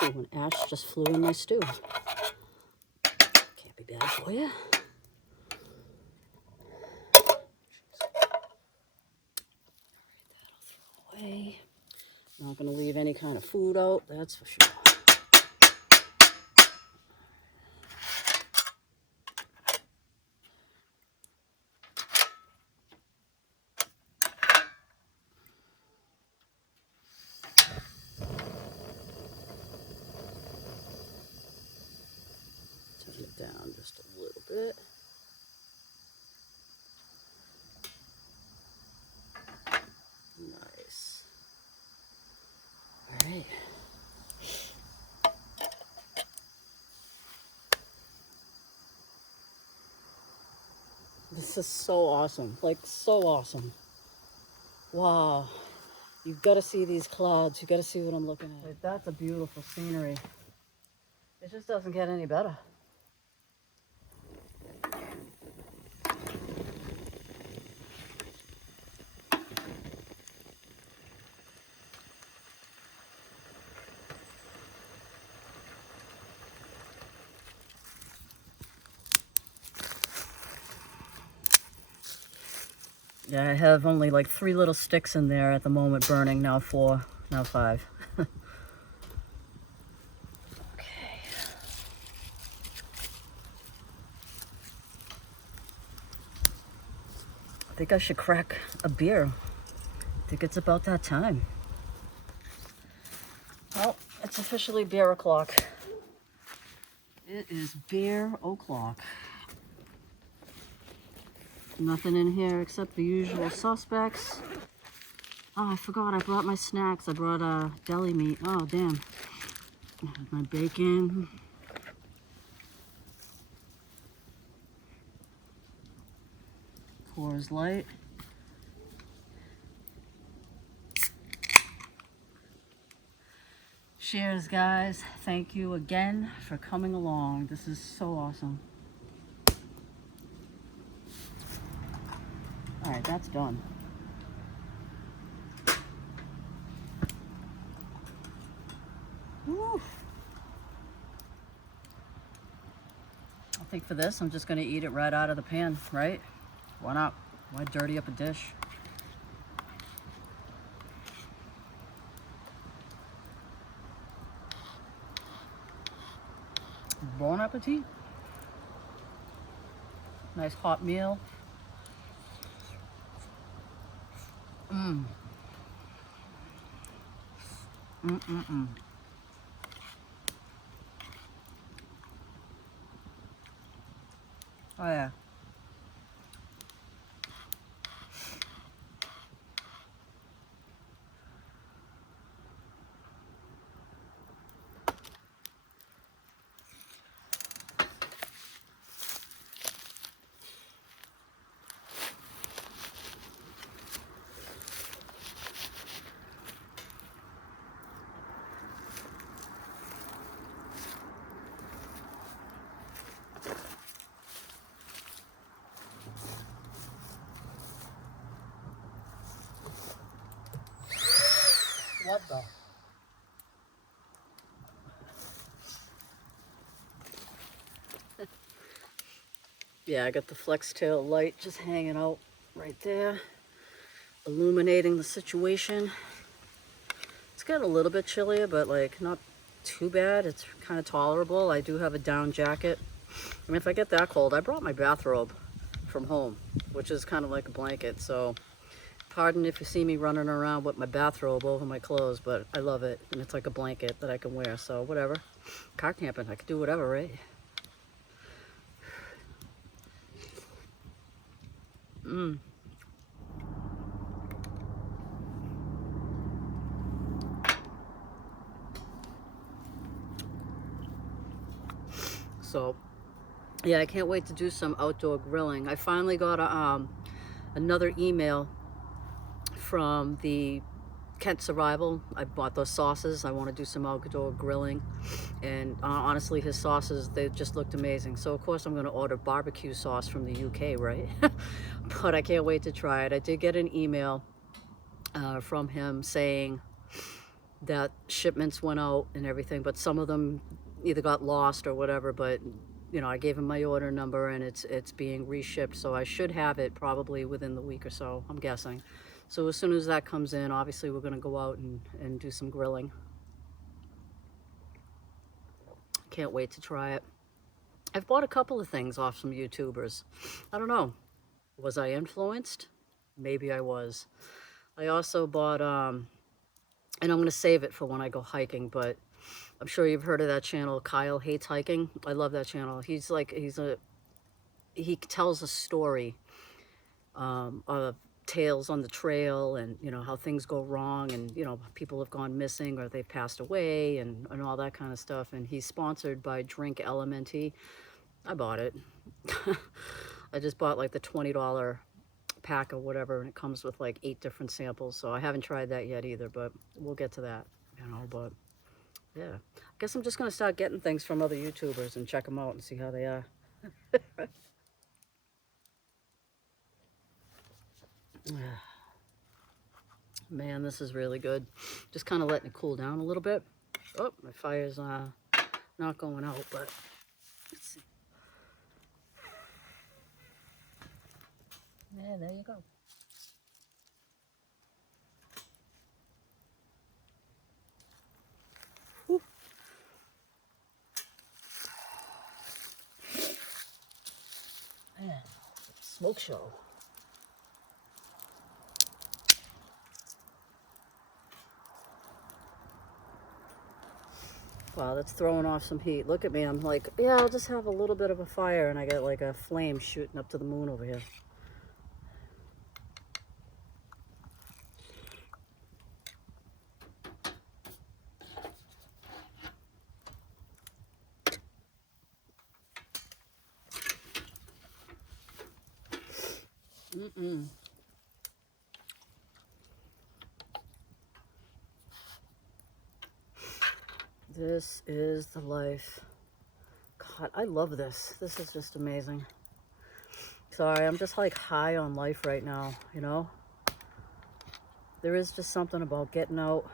See, when ash just flew in my stew. Can't be bad for you. That'll throw away. Not going to leave any kind of food out, that's for sure. Turn it down just a little bit. Nice. All right. This is so awesome, like so awesome. Wow. You've got to see these clouds. You've got to see what I'm looking at. That's a beautiful scenery. It just doesn't get any better. Yeah, I have only like 3 little sticks in there at the moment burning, now 4, now 5. Okay. I think I should crack a beer. I think it's about that time. Well, it's officially beer o'clock. It is beer o'clock. Nothing in here except the usual suspects. Oh, I forgot I brought my snacks. I brought deli meat. Oh, damn. My bacon. Coors Light. Cheers, guys. Thank you again for coming along. This is so awesome. All right, that's done. Woo. I think for this, I'm just gonna eat it right out of the pan, right? Why not? Why dirty up a dish? Bon appetit. Nice hot meal. Mmm. Mm-mm-mm. Oh yeah. What the? Yeah, I got the flex tail light just hanging out right there, illuminating the situation. It's getting a little bit chillier, but like not too bad. It's kind of tolerable. I do have a down jacket. I mean, if I get that cold, I brought my bathrobe from home, which is kind of like a blanket. So pardon if you see me running around with my bathrobe over my clothes, but I love it. And it's like a blanket that I can wear, so whatever. Car camping, I can do whatever, right? Mmm. So yeah, I can't wait to do some outdoor grilling. I finally got another email from the Kent Survival. I bought those sauces. I want to do some outdoor grilling, and honestly, his sauces, they just looked amazing. So of course I'm going to order barbecue sauce from the UK, right? But I can't wait to try it. I did get an email from him saying that shipments went out and everything, but some of them either got lost or whatever. But you know, I gave him my order number, and it's being reshipped, so I should have it probably within the week or so, I'm guessing. So as soon as that comes in, obviously we're going to go out and do some grilling. Can't wait to try it. I've bought a couple of things off some YouTubers. I don't know. Was I influenced? Maybe I was. I also bought, and I'm going to save it for when I go hiking, but I'm sure you've heard of that channel, Kyle Hates Hiking. I love that channel. He tells a story of tales on the trail, and you know how things go wrong, and you know people have gone missing or they've passed away, and all that kind of stuff. And he's sponsored by Drink LMNT. I bought it. I just bought like the $20 pack or whatever, and it comes with like 8 different samples. So I haven't tried that yet either, but we'll get to that, you know. But yeah, I guess I'm just gonna start getting things from other YouTubers and check them out and see how they are. Man, this is really good. Just kind of letting it cool down a little bit. Oh, my fire's not going out, but let's see. Yeah, there you go. Whew. Man, smoke show. Wow, that's throwing off some heat. Look at me. I'm like, yeah, I'll just have a little bit of a fire, and I got like a flame shooting up to the moon over here. Mm-mm. This is the life. God, I love this. This is just amazing. Sorry, I'm just like high on life right now, you know? There is just something about getting out.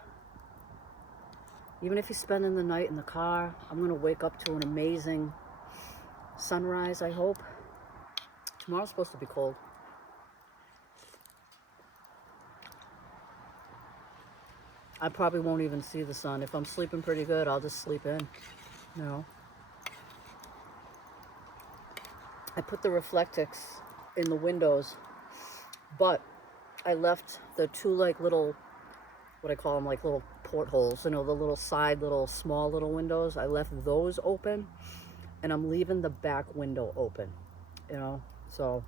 Even if you're spending the night in the car, I'm going to wake up to an amazing sunrise, I hope. Tomorrow's supposed to be cold. I probably won't even see the sun. If I'm sleeping pretty good, I'll just sleep in, you know? I put the Reflectix in the windows, but I left the 2 like little, what I call them, like little portholes, you know, the little side, little small little windows. I left those open, and I'm leaving the back window open, you know? So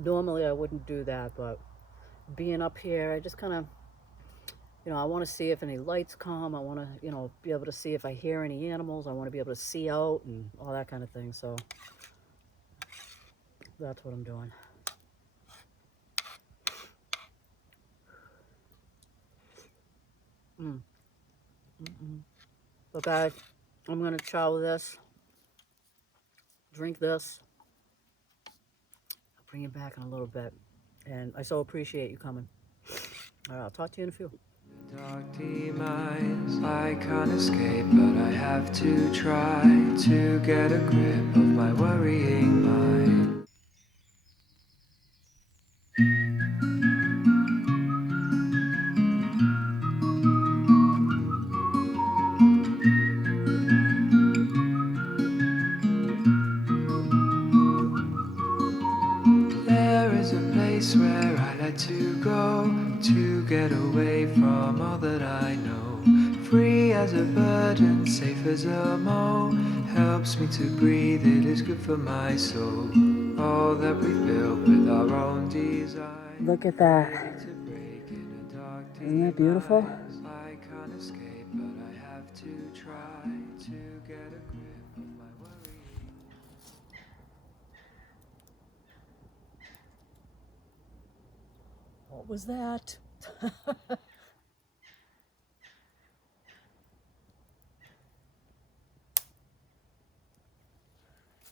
normally I wouldn't do that, but being up here, I just kind of, you know, I want to see if any lights come. I want to, you know, be able to see if I hear any animals. I want to be able to see out and all that kind of thing. So that's what I'm doing. But guys, I'm going to chow this, drink this. I'll bring you back in a little bit. And I so appreciate you coming. All right, I'll talk to you in a few. Dark demise, I can't escape, but I have to try to get a grip of my worrying mind. There is a place where I like to go to get away from all that I know. Free as a bird and safe as a mole. Helps me to breathe, it is good for my soul. All that we've built with our own design. Look at that. Isn't that beautiful? I can't escape, but I have to try to get a grip of my world. What was that?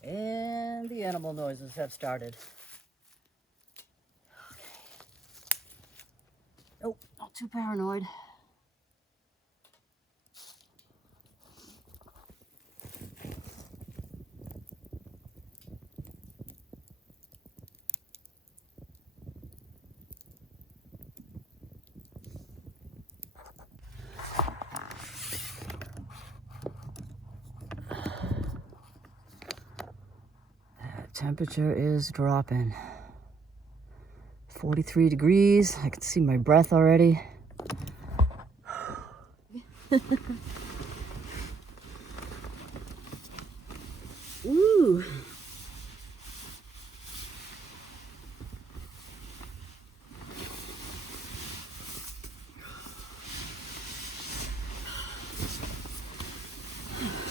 And the animal noises have started. Oh, not too paranoid. Temperature is dropping. 43 degrees. I can see my breath already. Ooh.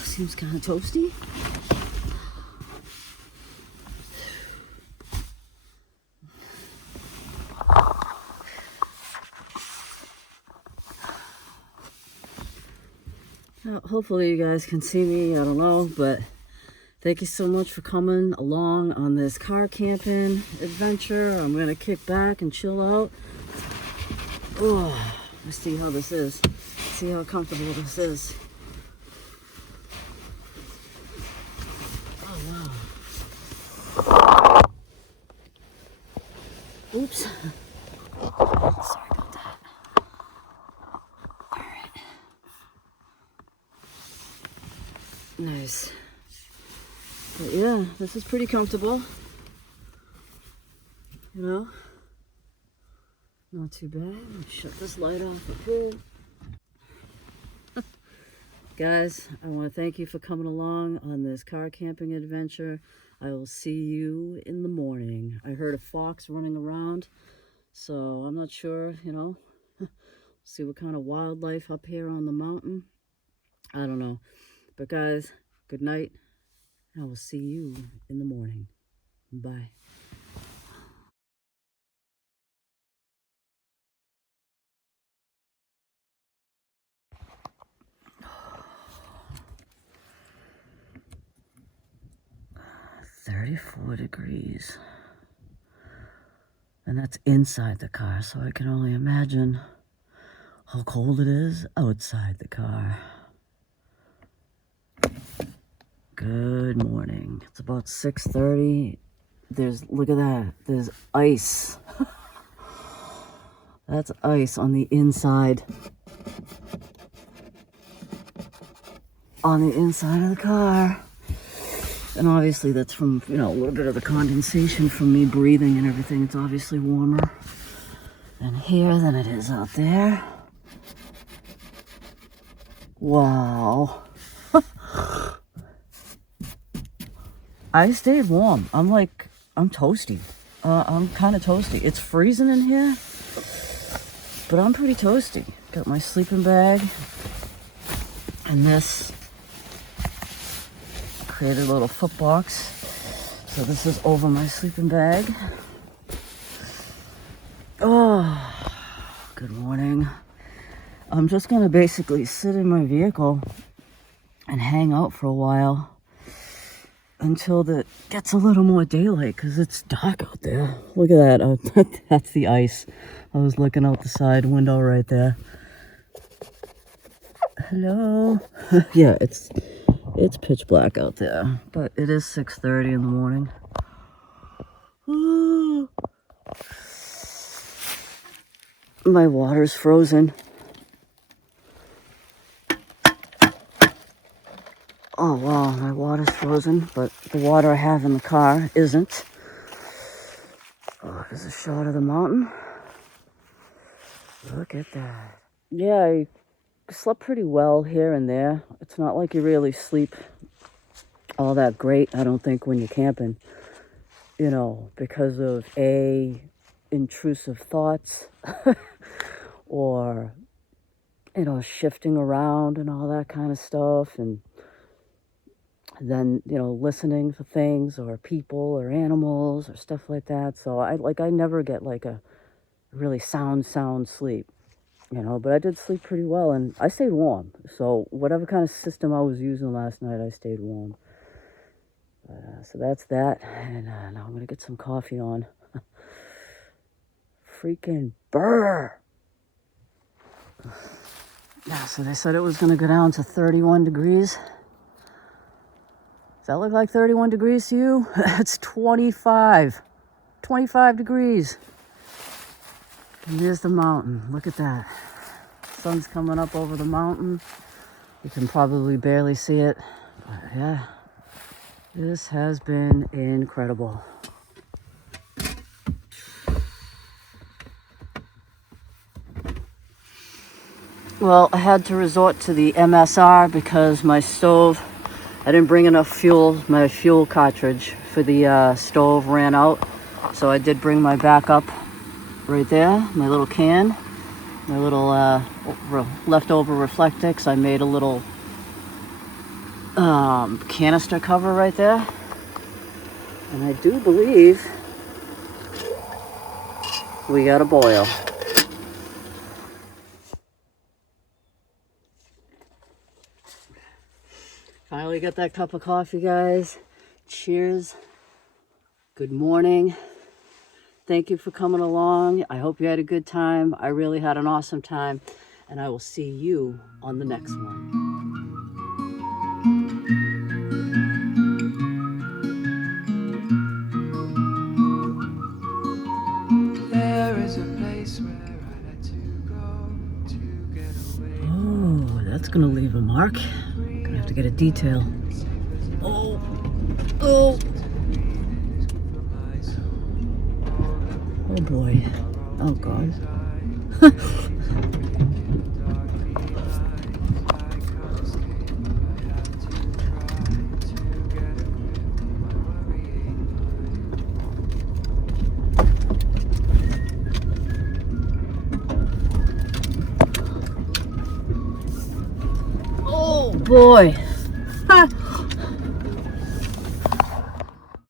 Seems kind of toasty. Hopefully you guys can see me, I don't know, but thank you so much for coming along on this car camping adventure. I'm gonna kick back and chill out. Oh, let's see how this is. See how comfortable this is. Oh wow. Oops. Sorry about that. Alright. Nice. But yeah, this is pretty comfortable. You know? Not too bad. Let me shut this light off up here. Guys, I want to thank you for coming along on this car camping adventure. I will see you in the morning. I heard a fox running around, so I'm not sure, you know. See what kind of wildlife up here on the mountain. I don't know. But guys, good night. I will see you in the morning. Bye. $34 degrees. And that's inside the car, so I can only imagine how cold it is outside the car. Good morning. It's about 6:30. Look at that. There's ice. That's ice on the inside. On the inside of the car. And obviously that's from, you know, a little bit of the condensation from me breathing and everything. It's obviously warmer in here than it is out there. Wow. I stayed warm. I'm toasty. I'm kind of toasty. It's freezing in here, but I'm pretty toasty. Got my sleeping bag and this. Created a little foot box. So this is over my sleeping bag. Oh, good morning. I'm just gonna basically sit in my vehicle and hang out for a while until it gets a little more daylight because it's dark out there. Look at that. That's the ice. I was looking out the side window right there. Hello. Yeah, it's pitch black out there, but it is 6:30 in the morning. Ooh. My water's frozen. Oh wow, my water's frozen, but the water I have in the car isn't. Oh, there's a shot of the mountain. Look at that. Yeah, I slept pretty well here and there. It's not like you really sleep all that great, I don't think, when you're camping. You know, because of intrusive thoughts or, you know, shifting around and all that kind of stuff. And then, you know, listening to things or people or animals or stuff like that. So I never get like a really sound sleep, you know. But I did sleep pretty well, and I stayed warm. So whatever kind of system I was using last night, I stayed warm. So that's that, and now I'm gonna get some coffee on. Freaking burr! Yeah, so they said it was gonna go down to 31 degrees. Does that look like 31 degrees to you? It's 25 degrees. And there's the mountain. Look at that. Sun's coming up over the mountain. You can probably barely see it. But yeah, this has been incredible. Well, I had to resort to the MSR because my stove, I didn't bring enough fuel. My fuel cartridge for the stove ran out. So I did bring my backup right there, my little can, my little leftover Reflectix. I made a little canister cover right there. And I do believe we got a boil. Finally got that cup of coffee, guys. Cheers. Good morning. Thank you for coming along. I hope you had a good time. I really had an awesome time. And I will see you on the next one. There is a place where I like to go to get away. Oh, that's gonna leave a mark. I'm gonna have to get a detail. Oh, oh. Oh boy. Oh God. Oh boy.